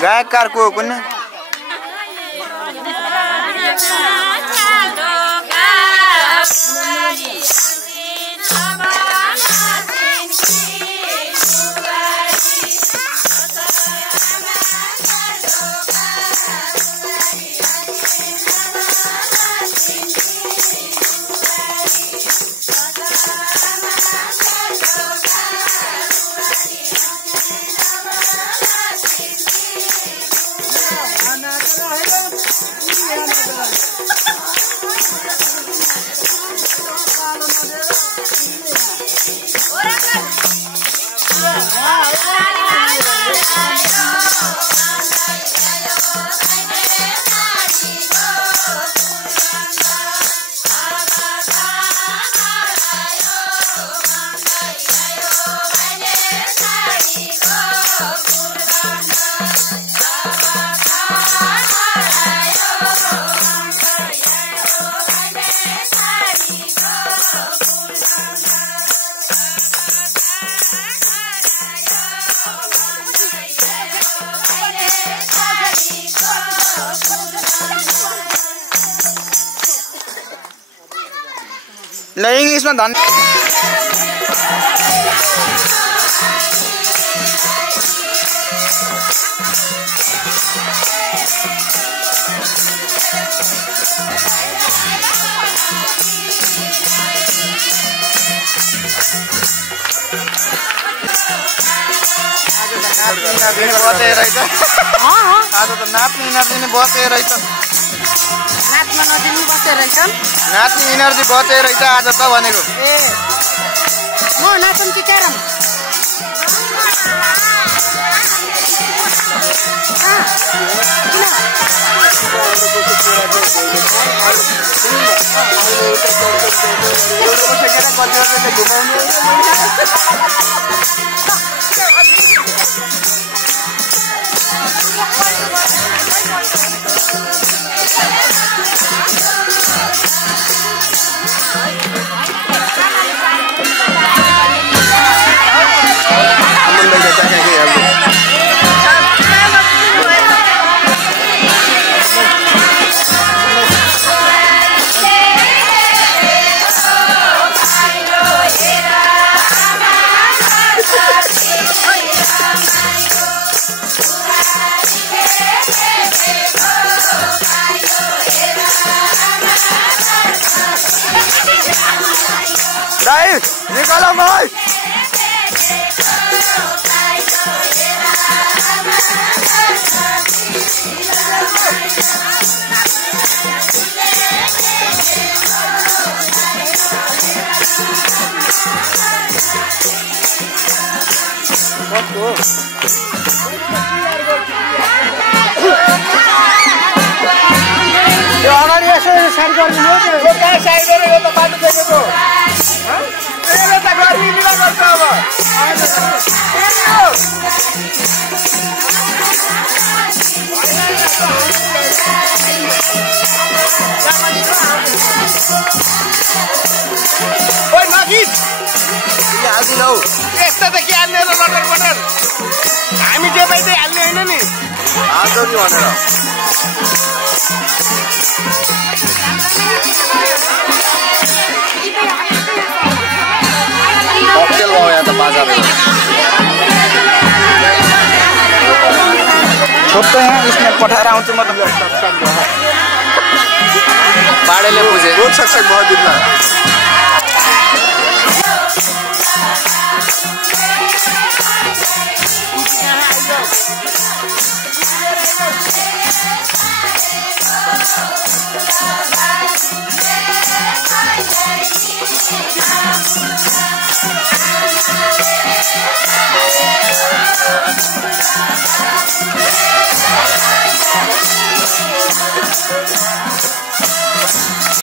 गायककार को कुन ल इंग्लिश में धन आज तो नाच्ने एनर्जी बचे रहेछ नाच्न नदिनु बसे रहेछ नाच्ने एनर्जी बचे रहेछ आज त भनेको ए म नाच्न कि क्यारम दाइ निकालो मलाई यो अगाडि यसो साइड गरिदिनु यो कहाँ साइड गरे यो त बाटो देखेको यसले त गर्मी लिला गर्छ अब ओइ नखिच हाल्दिन हौ यस्तो त के हाल्ने र लटर पटर हामी जे पाइ त्यही हाल्ने होइन नि हाल्छौ नि भनेर ककटेल भयो यहाँ त बाजार छोटो यहाँ इसमें पठाएर आउँछु म त बाडेले बुझे रोज सक्छ बहुत दिन